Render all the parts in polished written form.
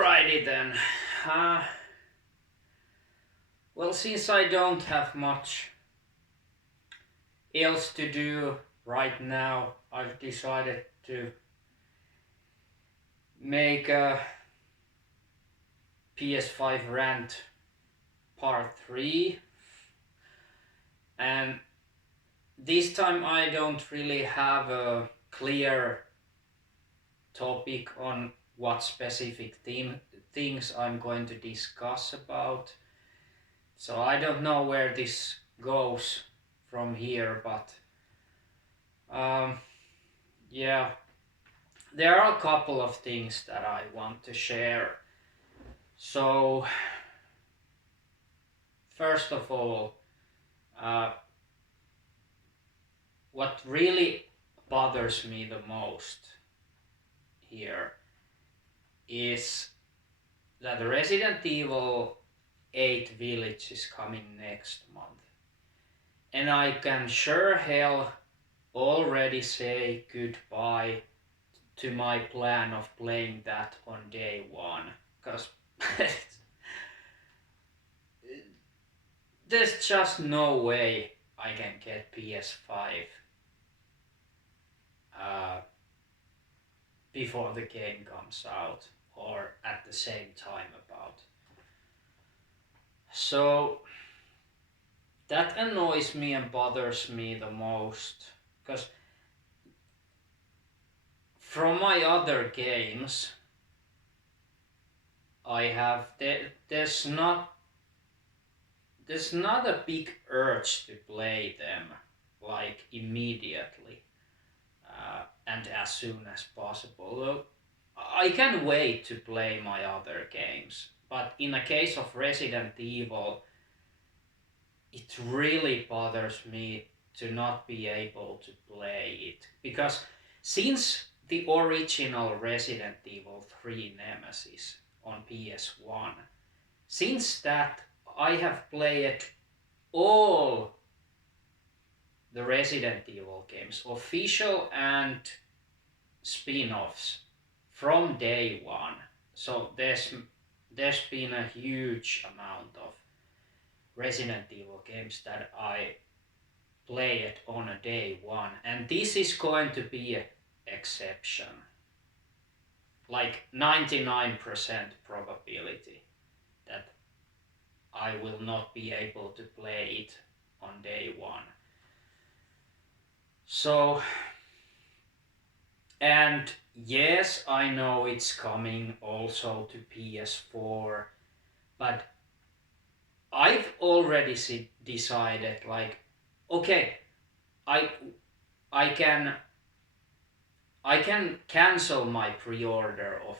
Alrighty then. Uh, well, since I don't have much else to do right now, I've decided to make a PS5 rant part 3. And this time I don't really have a clear topic on what specific things I'm going to discuss about. So I don't know where this goes from here, but um, yeah, there are a couple of things that I want to share. So, first of all, uh, what really bothers me the most here is that the Resident Evil 8 Village is coming next month. And I can sure hell already say goodbye to my plan of playing that on day one. Because there's just no way I can get PS5 before the game comes out or at the same time about. So that annoys me and bothers me the most, because from my other games I have there's not a big urge to play them like immediately and as soon as possible. I can wait to play my other games, but in the case of Resident Evil, it really bothers me to not be able to play it, because since the original Resident Evil 3 Nemesis on PS1, since that I have played all the Resident Evil games, official and spin-offs, from day one. So there's been a huge amount of Resident Evil games that I played on a day one, and this is going to be an exception. Like 99% probability that I will not be able to play it on day one. So, and yes, I know it's coming also to PS4, but I've already decided, like, okay, I I can cancel my pre-order of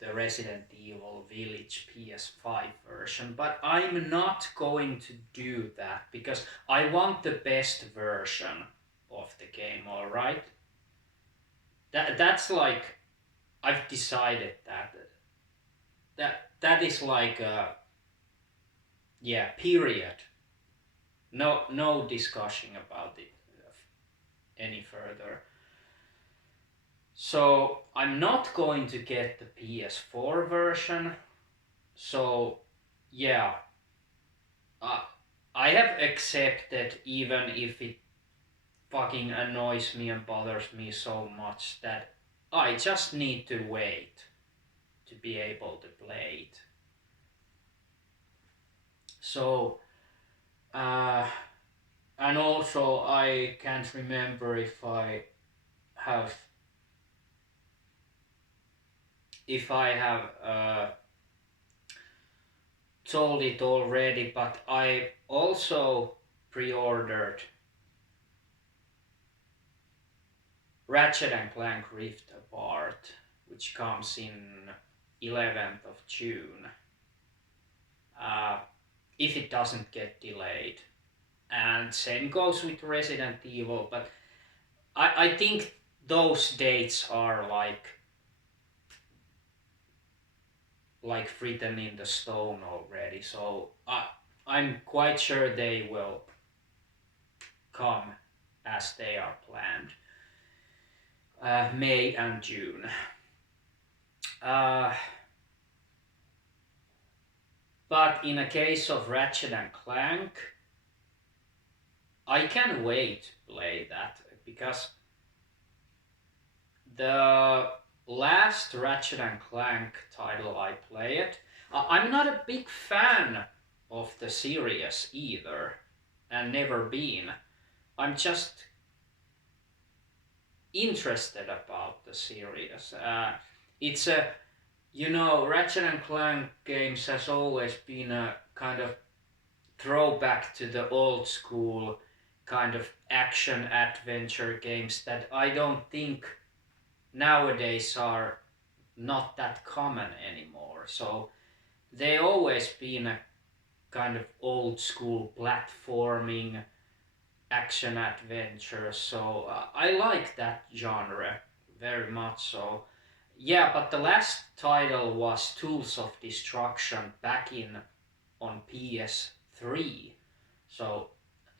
the Resident Evil Village PS5 version, but I'm not going to do that because I want the best version of the game, alright? That's like, I've decided that is like a, yeah, period. No discussion about it any further. So I'm not going to get the PS4 version. So yeah, I have accepted, even if it fucking annoys me and bothers me so much, that I just need to wait to be able to play it. So and also I can't remember have if I have told it already, but I also pre-ordered Ratchet and Clank Rift Apart, which comes in 11th of June, if it doesn't get delayed. And same goes with Resident Evil, but I think those dates are like written in the stone already, so I'm quite sure they will come as they are planned, May and June. But in a case of Ratchet and Clank, I can't wait to play that because the last Ratchet and Clank title I played, I'm not a big fan of the series either, and never been. I'm just interested about the series. It's a, Ratchet and Clank games has always been a kind of throwback to the old school kind of action adventure games that I don't think nowadays are not that common anymore. So they always been a kind of old school platforming action adventure. So I like that genre very much. So yeah, but the last title was Tools of Destruction back in on PS3. So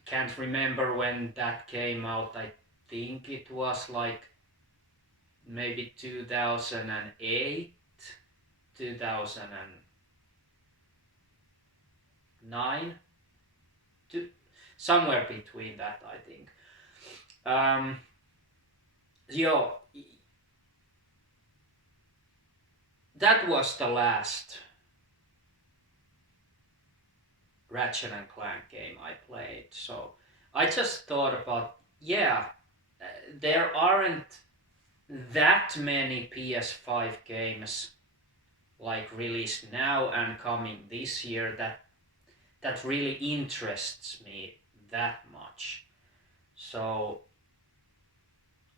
can't remember when that came out. I think it was like maybe 2008, 2009, somewhere between that, I think. Um, yo, that was the last Ratchet and Clank game I played. So I just thought about, yeah, there aren't that many PS5 games like released now and coming this year that really interests me that much. So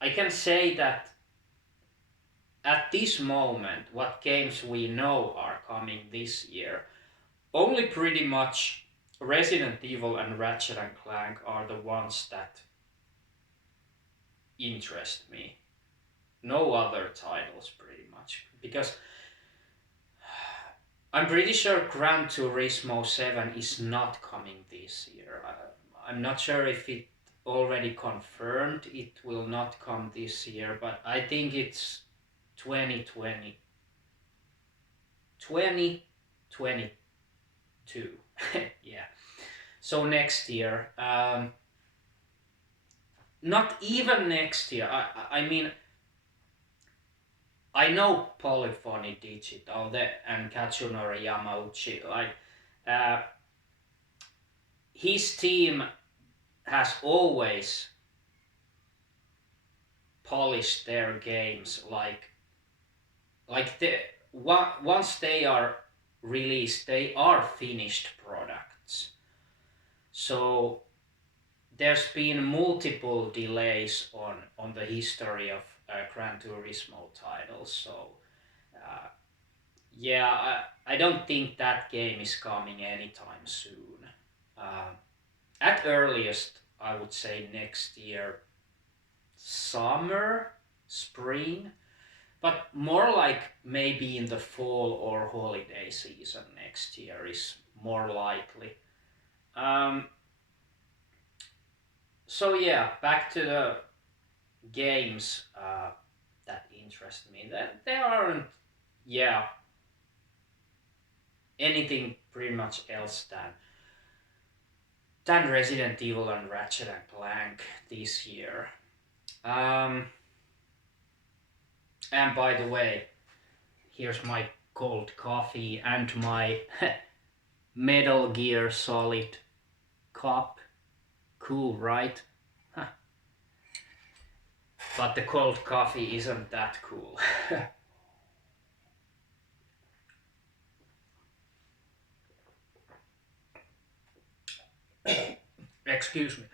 I can say that at this moment, what games we know are coming this year, only pretty much Resident Evil and Ratchet and Clank are the ones that interest me. No other titles, pretty much, because I'm pretty sure Gran Turismo 7 is not coming this year. I'm not sure if it already confirmed it will not come this year, but I think it's 2020, 2022. Yeah. So next year. Not even next year. I mean, I know Polyphony Digital and Katsunori Yamauchi. Uh, his team has always polished their games once they are released, they are finished products. So there's been multiple delays on the history of Gran Turismo titles. So uh, yeah, I don't think that game is coming anytime soon. At earliest, I would say next year, summer, spring, but more like maybe in the fall or holiday season next year is more likely. Um, so yeah, back to the games that interest me. That there aren't, yeah, anything pretty much else than Resident Evil and Ratchet and Clank this year. Um, and by the way, here's my cold coffee and my Metal Gear Solid cup. Cool, right? Huh. But the cold coffee isn't that cool. Excuse me.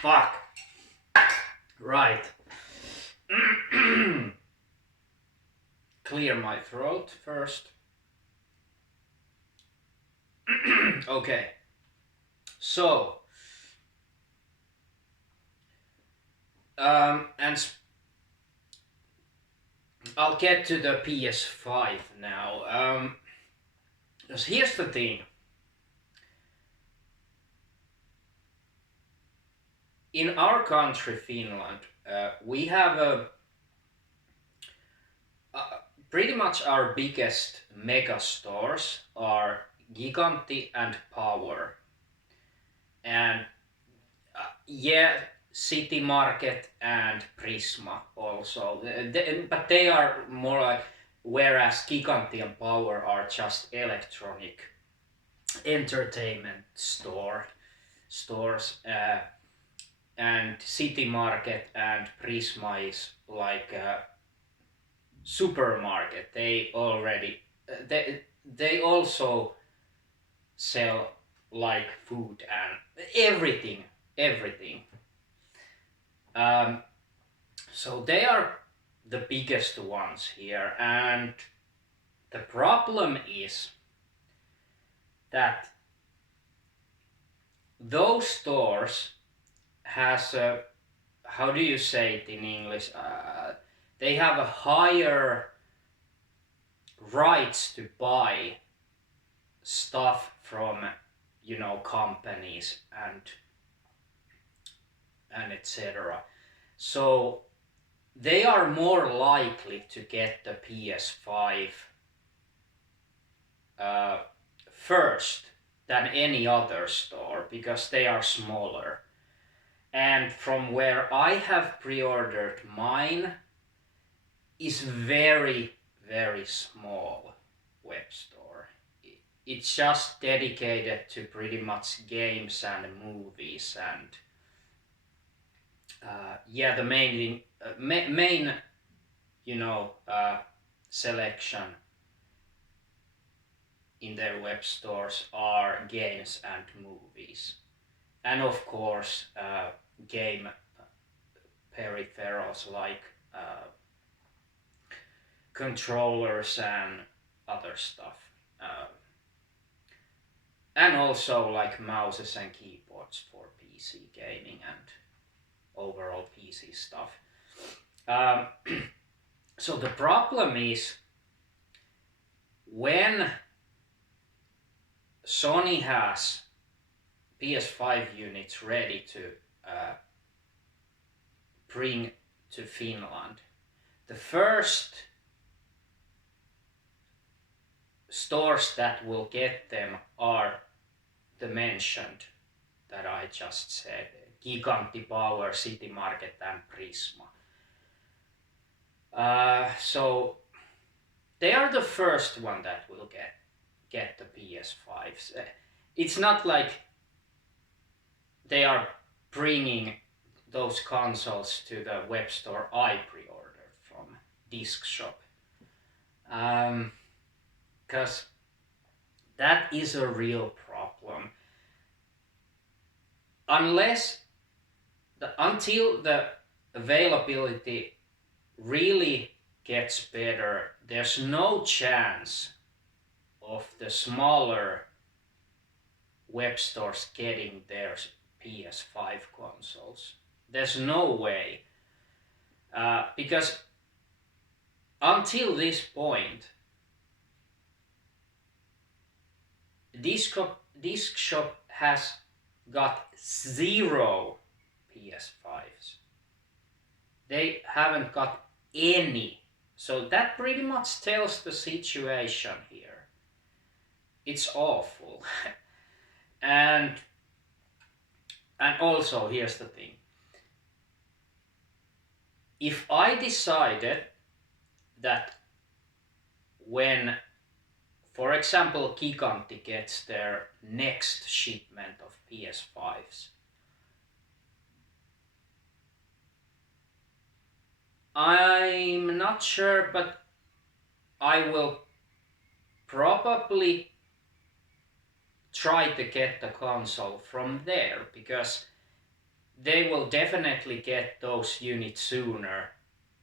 Fuck. Right. Clear my throat first. Okay. So, and I'll get to the PS5 now. Because here's the thing. In our country, Finland, we have pretty much our biggest mega stores are Giganti and Power, and yeah, City Market and Prisma also. But they are more like, whereas Giganti and Power are just electronic entertainment stores, and City Market and Prisma is like a supermarket. They already they also sell like food and everything. Um, so they are the biggest ones here, and the problem is that those stores has a, how do you say it in English? They have a higher rights to buy stuff from, companies and etc. So they are more likely to get the PS5 uh, first than any other store because they are smaller. And from where I have pre-ordered mine is very, very small web store. It's just dedicated to pretty much games and movies and yeah, the main selection in their web stores are games and movies, and of course game peripherals like controllers and other stuff, and also like mouses and keyboards for PC gaming and overall PC stuff. Um, so the problem is when Sony has PS5 units ready to bring to Finland, the first stores that will get them are the mentioned that I just said: Giganti, Power, City Market, and Prisma. So they are the first one that will get the PS5s. It's not like they are bringing those consoles to the web store I pre-ordered from Disc Shop, because that is a real problem. Until the availability really gets better, there's no chance of the smaller web stores getting their PS5 consoles. There's no way. Because until this point, Disc Shop has got 0 PS5s. They haven't got any. So that pretty much tells the situation here. It's awful. and also, here's the thing. If I decided that when, for example, Giganti gets their next shipment of PS5s, I'm not sure, but I will probably try to get the console from there, because they will definitely get those units sooner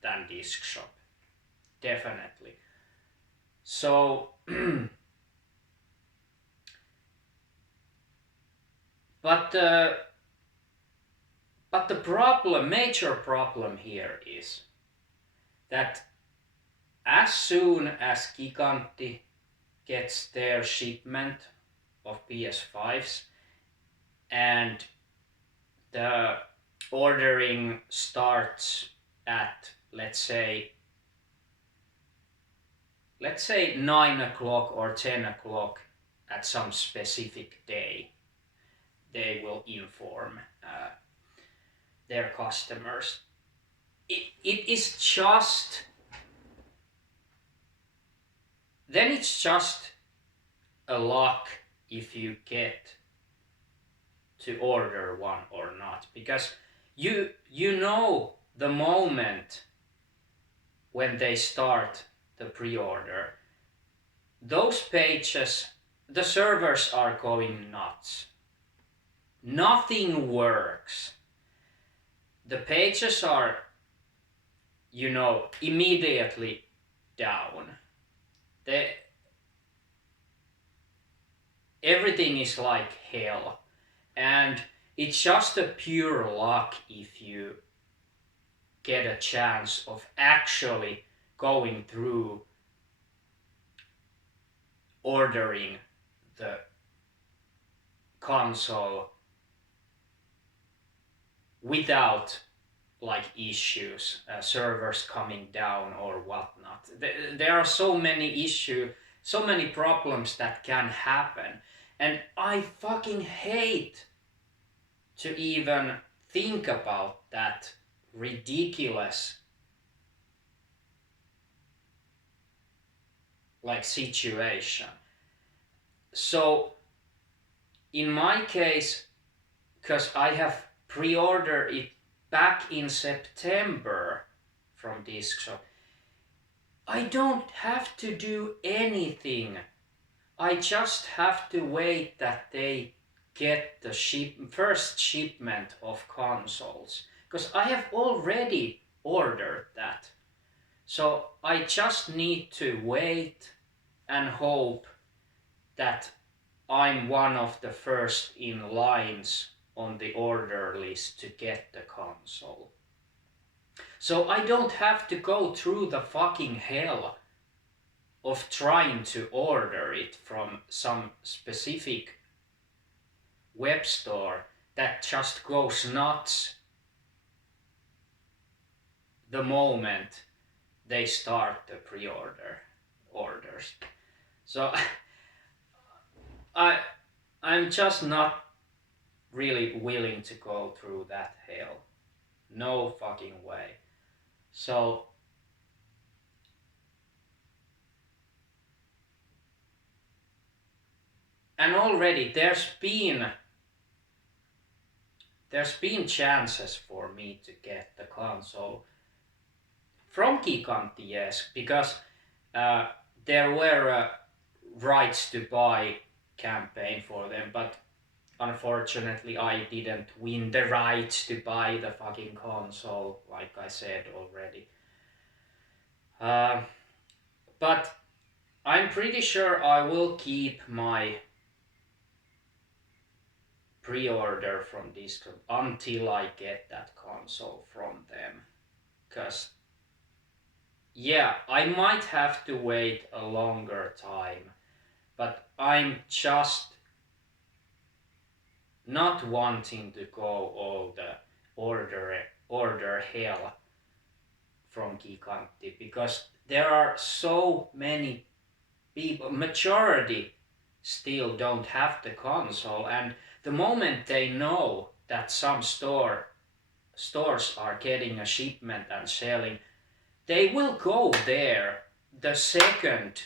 than Disc Shop. Definitely. So, but the major problem here is that as soon as Giganti gets their shipment of PS5s and the ordering starts at, let's say, let's say 9 o'clock or 10 o'clock at some specific day, they will inform their customers. It is just, then it's just a luck if you get to order one or not, because you know the moment when they start the pre-order, those pages, the servers are going nuts. Nothing works. The pages are, immediately down. Everything is like hell. And it's just a pure luck if you get a chance of actually going through ordering the console without like issues, servers coming down or whatnot. There are so many issues, so many problems that can happen, and I fucking hate to even think about that ridiculous like situation. So in my case, because I have pre-ordered it back in September from Disc Shop, I don't have to do anything. I just have to wait that they get the first shipment of consoles, because I have already ordered that. So I just need to wait and hope that I'm one of the first in lines on the order list to get the console. So I don't have to go through the fucking hell of trying to order it from some specific web store that just goes nuts the moment they start the pre-order orders. So I'm just not really willing to go through that hell. No fucking way. So and already there's been chances for me to get the console from Giganti, yes, because there were rights to buy campaign for them, but unfortunately I didn't win the rights to buy the fucking console, like I said already. But I'm pretty sure I will keep my pre-order from Disc until I get that console from them, because yeah, I might have to wait a longer time, but I'm just not wanting to go all the order hell from Giganti, because there are so many people, majority still don't have the console, and the moment they know that some stores are getting a shipment and selling, they will go there the second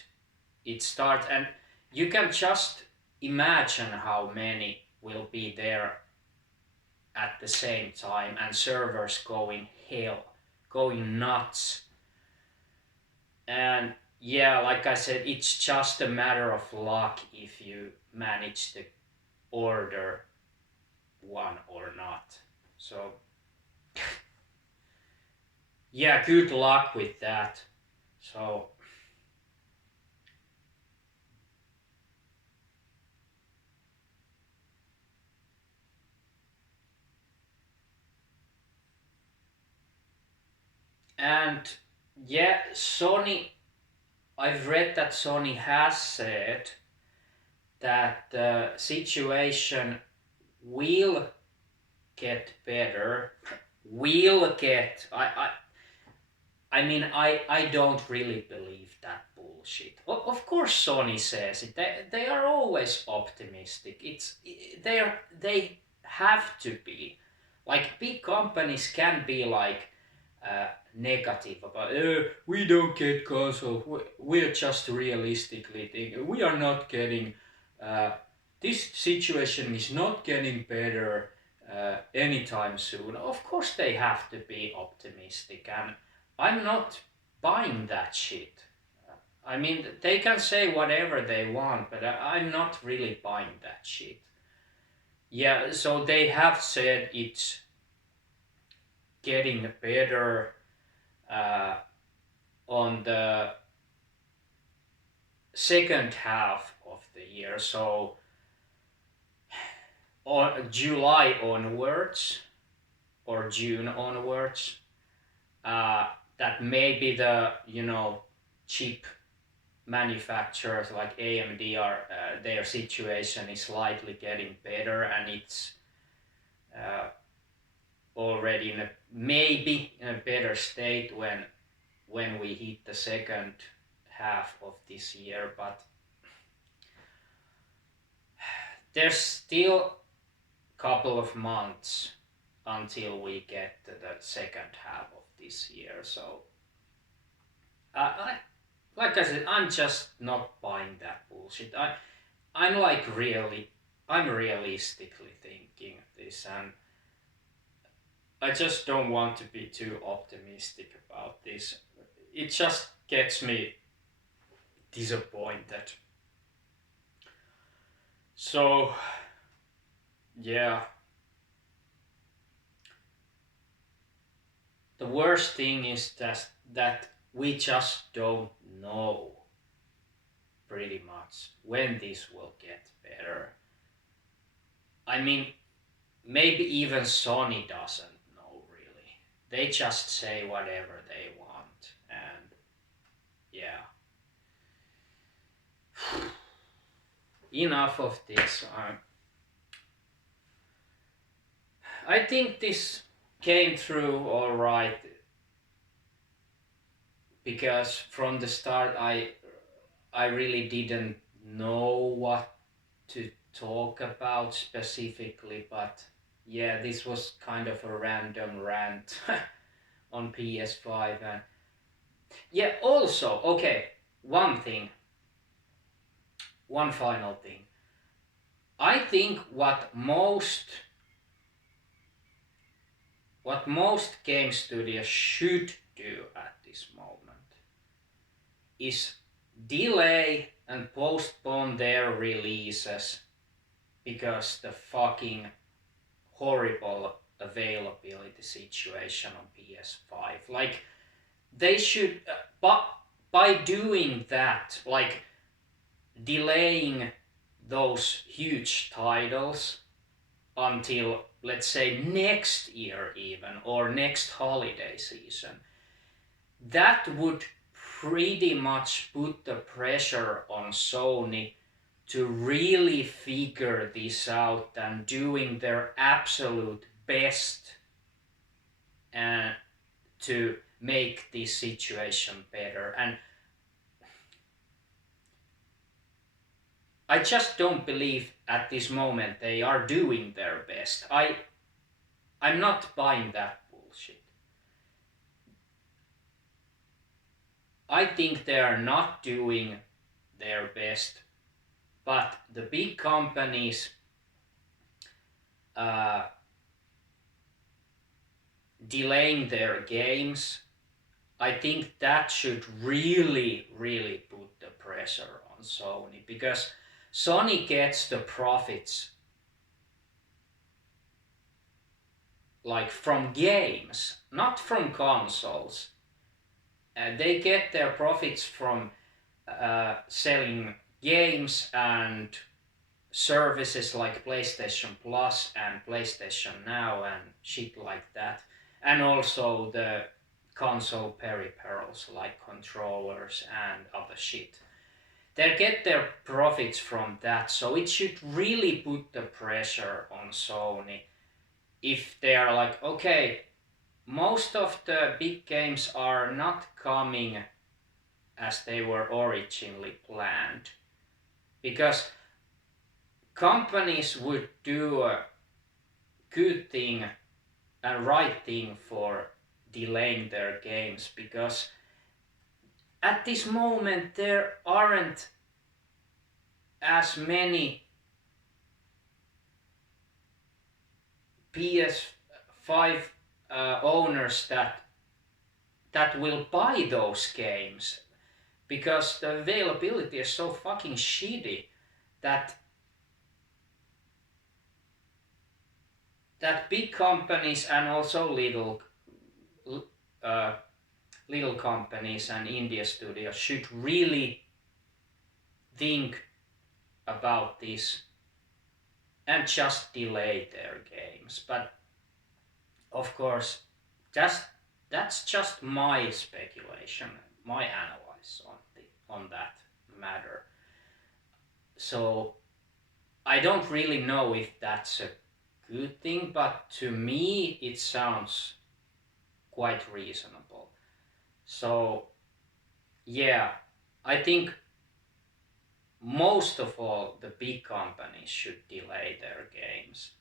it starts, and you can just imagine how many will be there at the same time, and servers going nuts. And yeah, like I said, it's just a matter of luck if you manage to order one or not. So yeah, good luck with that. So and yeah, Sony, I've read that Sony has said that the situation will get better. Will get. I mean, I don't really believe that bullshit. Of course, Sony says it. They are always optimistic. They have to be. Like big companies can be like negative about. We don't get console. We're just realistically thinking we are not getting. Uh, this situation is not getting better anytime soon. Of course, they have to be optimistic and I'm not buying that shit. I mean, they can say whatever they want, but I'm not really buying that shit. Yeah, so they have said it's getting better uh, on the second half of the year. So on July onwards or June onwards, uh, that maybe the chip manufacturers like AMD are their situation is slightly getting better and it's uh, already in a maybe in a better state when we hit the second half of this year, but there's still a couple of months until we get to the second half of this year. So I like I said, I'm just not buying that bullshit. I'm like really, I'm realistically thinking this, and I just don't want to be too optimistic about this. It just gets me disappointed. So, yeah, the worst thing is that we just don't know pretty much when this will get better. I mean, maybe even Sony doesn't know really. They just say whatever they want, and yeah. Enough of this. I think this came through all right because from the start I really didn't know what to talk about specifically, but yeah, this was kind of a random rant on PS5 and yeah, also, okay, one thing, one final thing. I think what most game studios should do at this moment is delay and postpone their releases because the fucking horrible availability situation on PS5. Like they should, but by doing that, like delaying those huge titles until let's say next year even or next holiday season, that would pretty much put the pressure on Sony to really figure this out and doing their absolute best and to make this situation better. And I just don't believe at this moment they are doing their best. I'm not buying that bullshit. I think they are not doing their best, but the big companies uh, delaying their games, I think that should really, really put the pressure on Sony because Sony gets the profits like from games, not from consoles. They get their profits from selling games and services like PlayStation Plus and PlayStation Now and shit like that, and also the console peripherals like controllers and other shit. They get their profits from that, so it should really put the pressure on Sony if they are like, okay, most of the big games are not coming as they were originally planned, because companies would do a good thing and right thing for delaying their games, because at this moment there aren't as many PS5 owners that will buy those games, because the availability is so fucking shitty that big companies and also uh, little companies and indie studios should really think about this and just delay their games. But of course, just that's just my speculation, my analysis on that matter. So I don't really know if that's a good thing, but to me it sounds quite reasonable. So yeah, I think most of all the big companies should delay their games.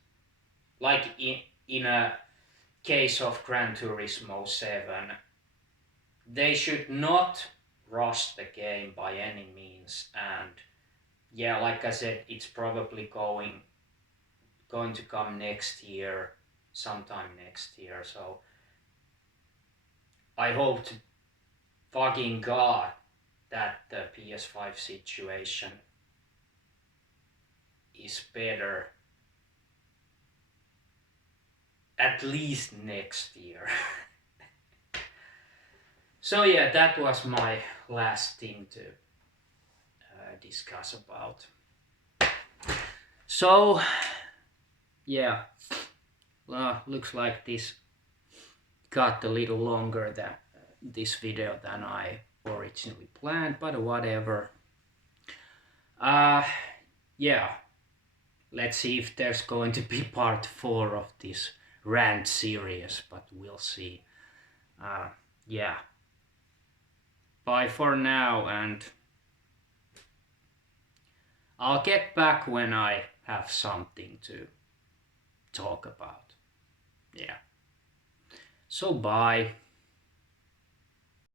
Like in a case of Gran Turismo 7, they should not rush the game by any means. And yeah, like I said, it's probably going to come next year, sometime next year. So I hope to fucking God that the PS5 situation is better at least next year. So yeah, that was my last thing to discuss about. So yeah, looks like this got a little longer than this video than I originally planned, but whatever. Yeah, let's see if there's going to be part 4 of this rant series, but we'll see. Yeah, bye for now, and I'll get back when I have something to talk about. Yeah, so bye.